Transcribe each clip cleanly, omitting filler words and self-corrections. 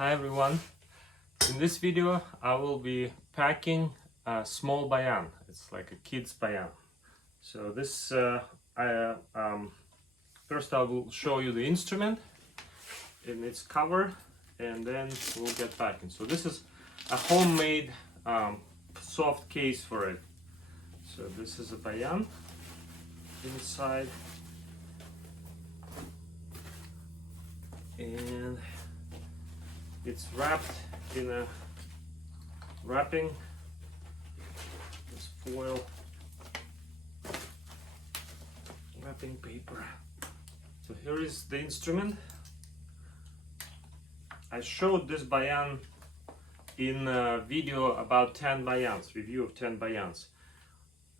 Hi everyone. In this video I will be packing a small Bayan. It's like a kid's Bayan. So this first I will show you the instrument in its cover and then we'll get packing. So this is a homemade soft case for it. So this is a Bayan inside, and it's wrapped in a wrapping, this foil wrapping paper. So here is the instrument. I showed this Bayan in a video about 10 Bayans, review of 10 Bayans.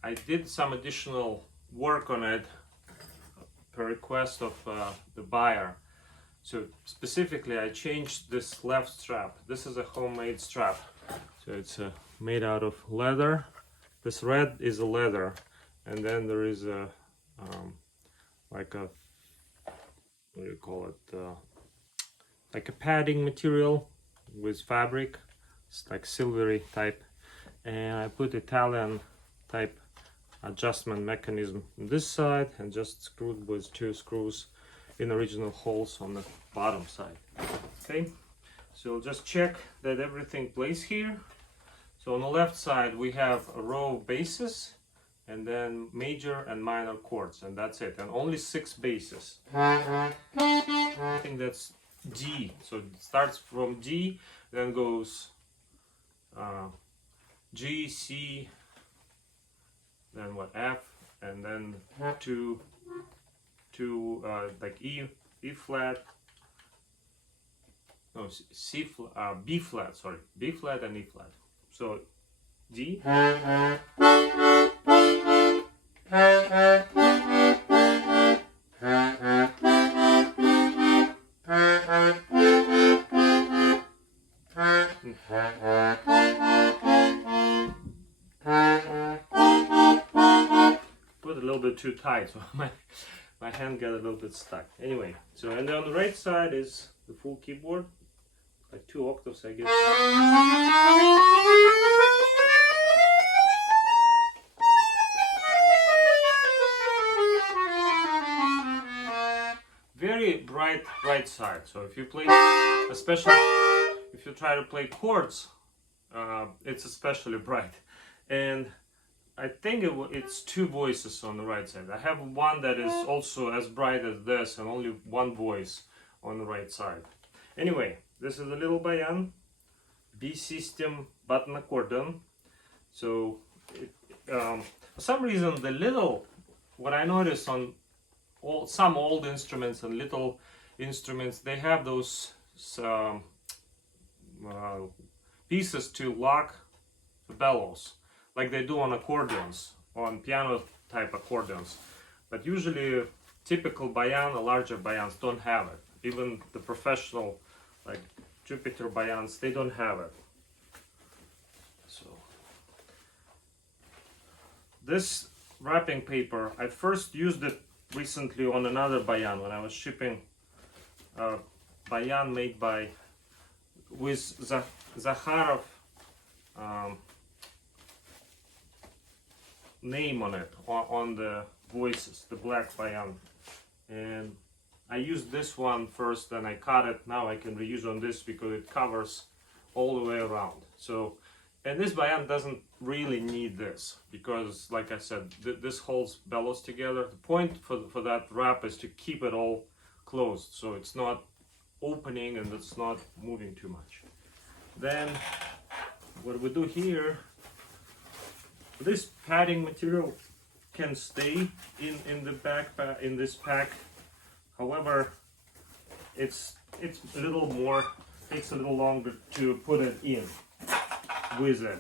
I did some additional work on it per request of the buyer. So specifically I changed this left strap. This is a homemade strap. So it's made out of leather. This red is a leather, and then there is a like a, what do you call it, like a padding material with fabric. It's like silvery type, and I put Italian type adjustment mechanism on this side and just screwed with 2 screws in original holes on the bottom side. Okay, so just check that everything plays here. So on the left side we have a row of basses and then major and minor chords, and that's it, and only 6 basses. I think that's D, so it starts from D, then goes G, C, then what, F, and then to like E flat, no, C flat, B flat, sorry, B flat and E flat. So D, put a little bit too tight, so my hand got a little bit stuck. Anyway, so and then on the right side is the full keyboard, like 2 octaves, I guess. Very bright right side. So if you play, especially if you try to play chords, it's especially bright. And I think it's 2 voices on the right side. I have one that is also as bright as this and only 1 voice on the right side. Anyway, this is a little Bayan B system button accordion. So for some reason the little, what I noticed on some old instruments and little instruments, they have those pieces to lock the bellows, like they do on accordions, on piano type accordions. But usually typical Bayan, larger Bayans don't have it. Even the professional, like Jupiter Bayans, they don't have it. So this wrapping paper, I first used it recently on another Bayan when I was shipping a Bayan made by with Zakharov name on it, on the voices, the black Bayan. And I used this one first, and I cut it. Now I can reuse on this because it covers all the way around. So, and this Bayan doesn't really need this because, like I said, this holds bellows together. The point for that wrap is to keep it all closed, so it's not opening and it's not moving too much. Then what we do here, this padding material can stay in the backpack, in this pack. However, it's a little more, takes a little longer to put it in with it.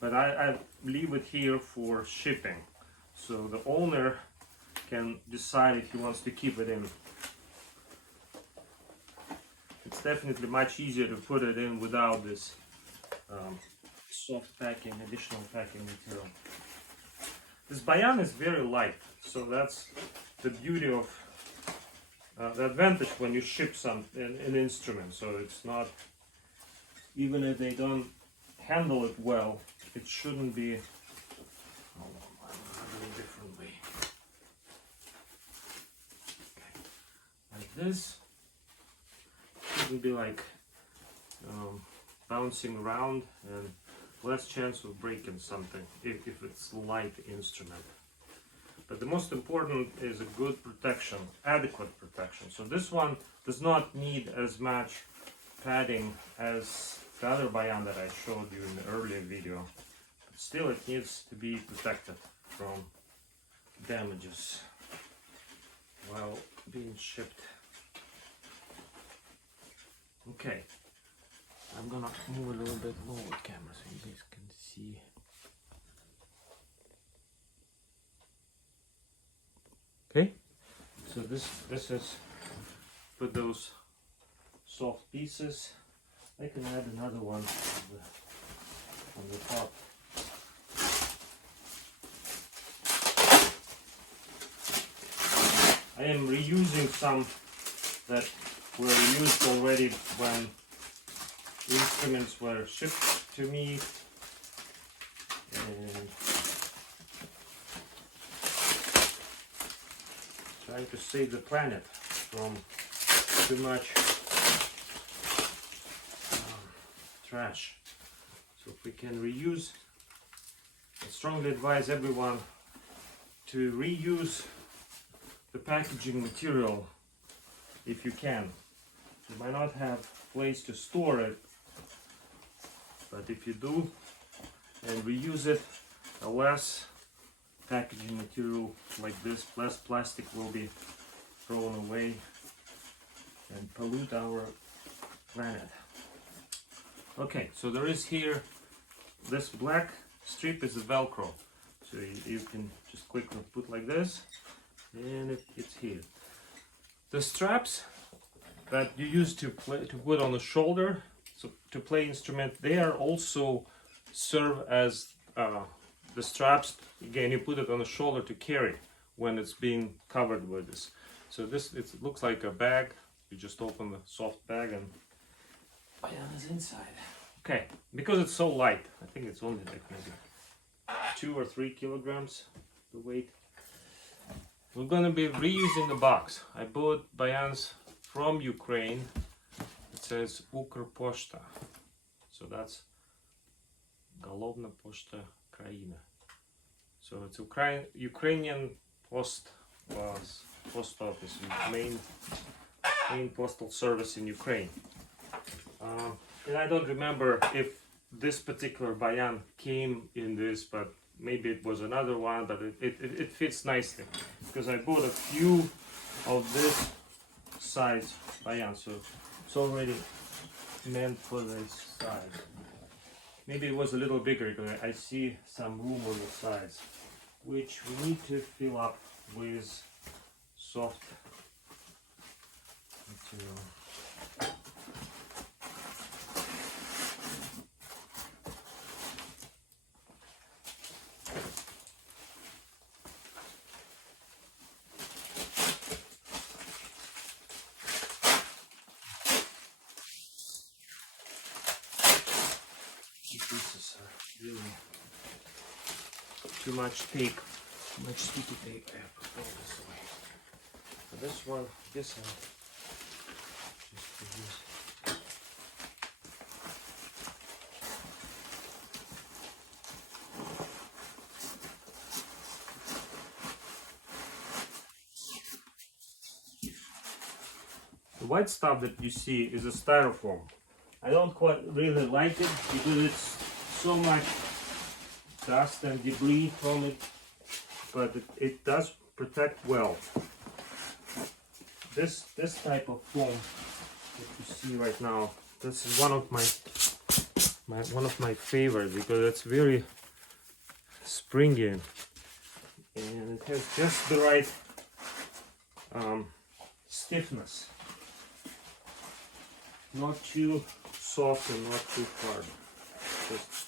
But I leave it here for shipping, so the owner can decide if he wants to keep it in. It's definitely much easier to put it in without this soft packing, additional packing material. This Bayan is very light, so that's the beauty of the advantage when you ship an instrument. So it's not even if they don't handle it well, it shouldn't be. Hold on, I'm doing a different way. Okay. Like this. Shouldn't be like bouncing around, and less chance of breaking something if it's light instrument. But the most important is a good protection, adequate protection. So this one does not need as much padding as the other Bayan that I showed you in the earlier video. But still it needs to be protected from damages while being shipped. Okay, I'm gonna move a little bit lower camera so you guys can see. Okay, so this is put those soft pieces. I can add another one on the top. I am reusing some that were used already when instruments were shipped to me, and trying to save the planet from too much trash. So if we can reuse, I strongly advise everyone to reuse the packaging material if you can. You might not have place to store it, but if you do and reuse it, a less packaging material like this, less plastic will be thrown away and pollute our planet. Okay, so there is here, this black strip is a Velcro, so you can just quickly put like this, and it's here. The straps that you use to put on the shoulder, so to play instrument, they are also serve as the straps. Again, you put it on the shoulder to carry when it's being covered with this. So this, it looks like a bag. You just open the soft bag and Bayan is inside. Okay, because it's so light, I think it's only like maybe 2 or 3 kilograms the weight. We're gonna be reusing the box. I bought Bayans from Ukraine. It says Укрпошта, so that's Головна Pochta Країни. So it's Ukrainian post office, main postal service in Ukraine. And I don't remember if this particular Bayan came in this, but maybe it was another one, but it fits nicely because I bought a few of this size Bayan, so it's already meant for this size. Maybe it was a little bigger because I see some room on the sides, which we need to fill up with soft material. Pieces are really too much tape, too much sticky tape. I have to throw this away. For this one, this one, just to use. The white stuff that you see is a styrofoam. I don't quite really like it because it's so much dust and debris from it, but it does protect well. This type of foam that you see right now, this is one of my favorites because it's very springy and it has just the right stiffness. Not too soft and not too hard. Just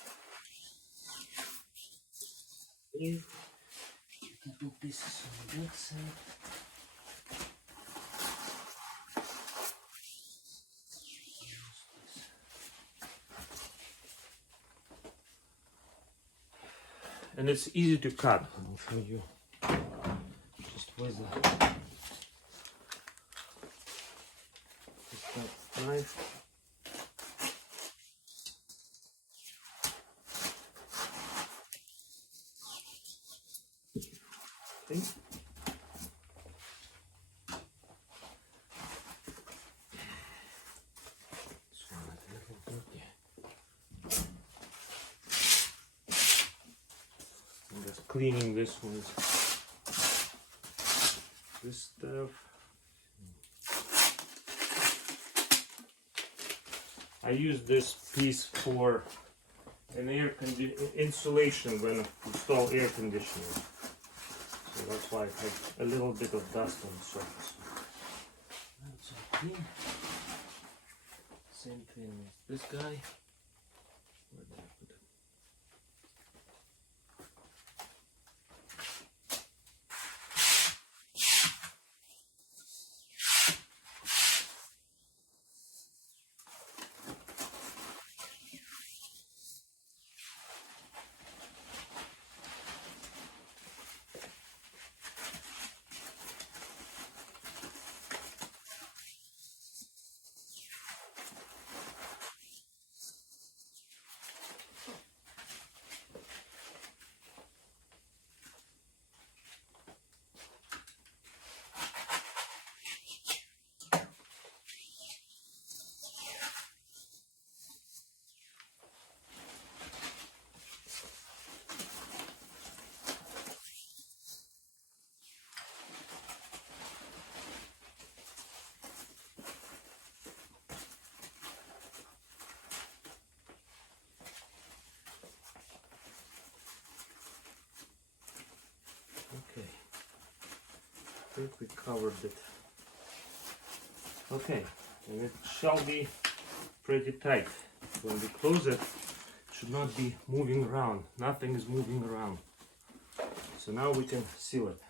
a couple pieces on that side. and it's easy to cut. I'll show you just with the knife. Okay. I'm just cleaning this with this stuff. I use this piece for an insulation when I install air conditioning. So that's why it has a little bit of dust on the surface. That's okay. Same thing with this guy. Where did I put it? Okay, I think we covered it. Okay, and it shall be pretty tight. When we close it, it should not be moving around. Nothing is moving around. So now we can seal it.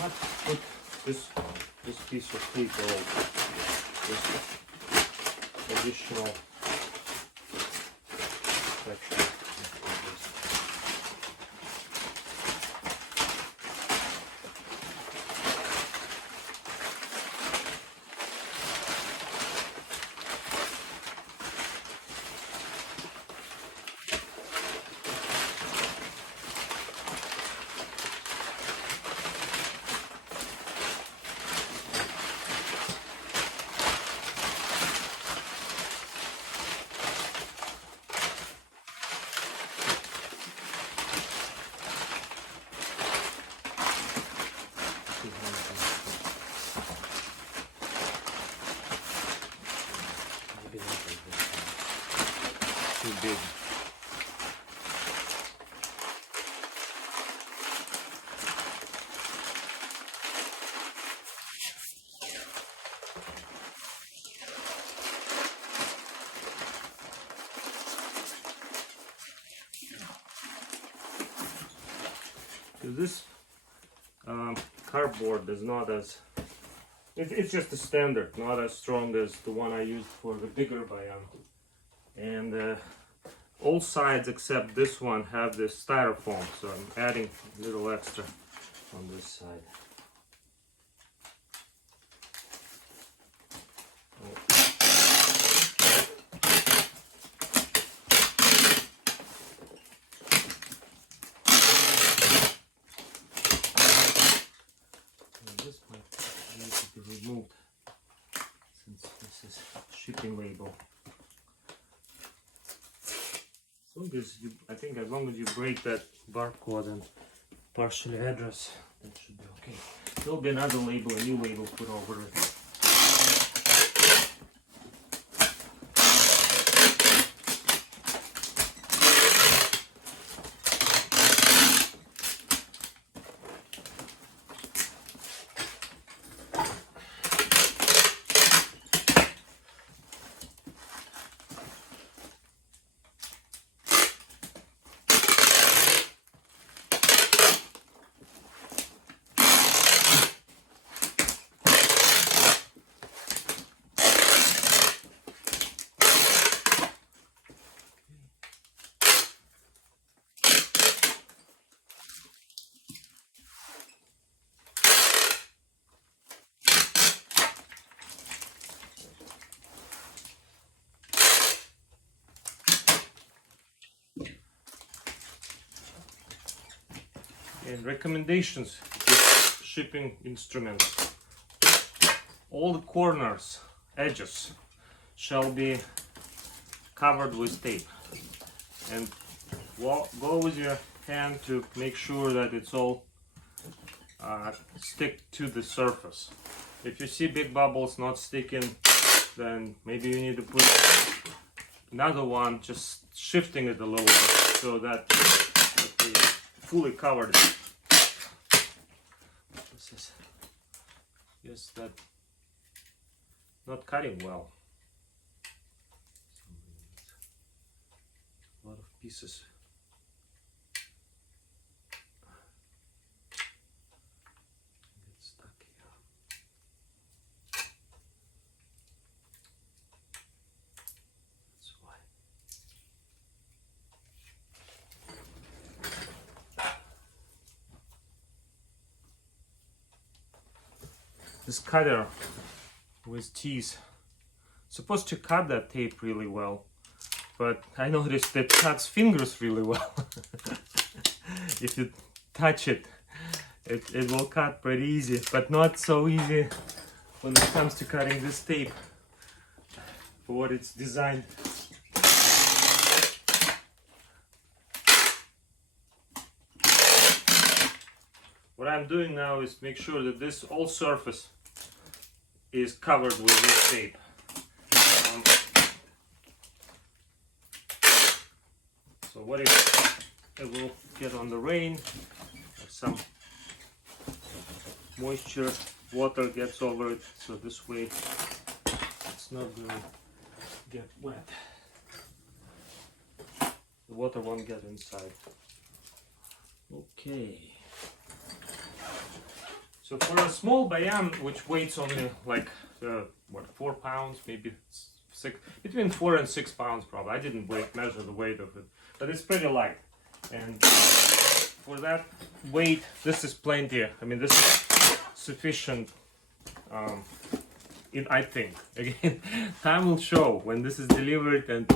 Not put this piece of paper over this additional section. Too big. This cardboard is not as it's just a standard, not as strong as the one I used for the bigger Bayan. And all sides except this one have this styrofoam, so I'm adding a little extra on this side. And this might need to be removed since this is shipping label. I think as long as you break that barcode and partially address, that should be okay. There'll be another label, a new label put over it. And recommendations with shipping instruments. All the corners, edges shall be covered with tape. And go with your hand to make sure that it's all stick to the surface. If you see big bubbles not sticking, then maybe you need to put another one, just shifting it a little bit so that we fully covered it. This is just that not cutting well. A lot of pieces. Get stuck here. That's why. This cutter with teeth supposed to cut that tape really well, but I noticed that it cuts fingers really well. If you touch it, it will cut pretty easy, but not so easy when it comes to cutting this tape for what it's designed. What I'm doing now is make sure that this whole surface is covered with this tape. So what if it will get on the rain, if some moisture, water gets over it, so this way it's not going to get wet. The water won't get inside. Okay. So for a small Bayan, which weighs only like, 4 pounds, maybe 6, between 4 and 6 pounds probably. I didn't measure the weight of it, but it's pretty light. And for that weight, this is plenty. I mean, this is sufficient, I think. Again, time will show when this is delivered and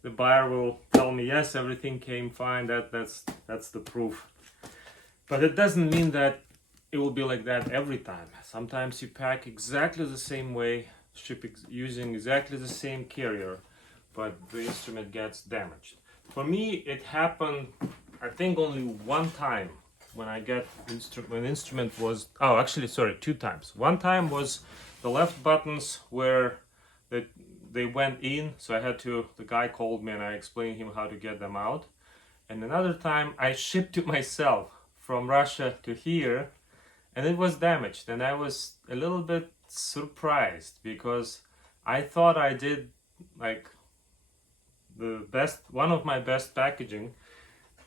the buyer will tell me, yes, everything came fine, that's the proof. But it doesn't mean that it will be like that every time. Sometimes you pack exactly the same way, using exactly the same carrier, but the instrument gets damaged. For me, it happened, I think, only one time when I got when instrument was, oh, actually, sorry, 2 times. One time was the left buttons where they went in, so I had to, the guy called me and I explained him how to get them out. And another time I shipped it myself from Russia to here, and it was damaged, and I was a little bit surprised because I thought I did like one of my best packaging,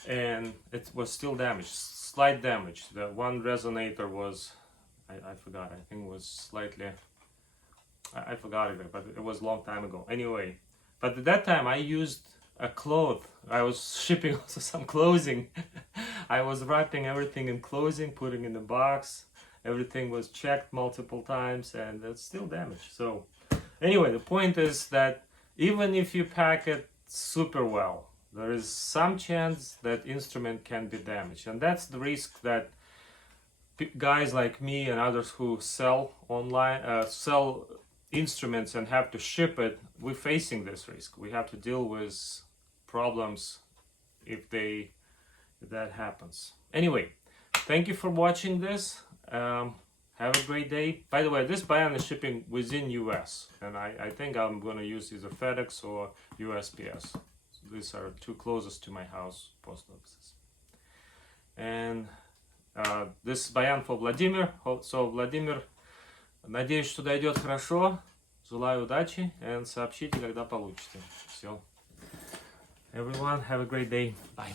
and it was still damaged, slight damage. The one resonator was, I forgot, I think it was slightly, I forgot it, but it was a long time ago. Anyway, but at that time I used a cloth. I was shipping also some clothing. I was wrapping everything in clothing, putting in the box. Everything was checked multiple times, and it's still damaged. So anyway, the point is that even if you pack it super well, there is some chance that instrument can be damaged, and that's the risk that guys like me and others who sell online, sell instruments and have to ship it, we're facing this risk. We have to deal with problems if that happens. Anyway, thank you for watching this. Have a great day. By the way, this Bayan is shipping within US, and I think I'm going to use either FedEx or USPS. So these are 2 closest to my house post offices. And this Bayan for Vladimir. So Vladimir, надеюсь, что дойдет хорошо. Желаю удачи, and сообщите, когда получите. Все. Everyone, have a great day. Bye.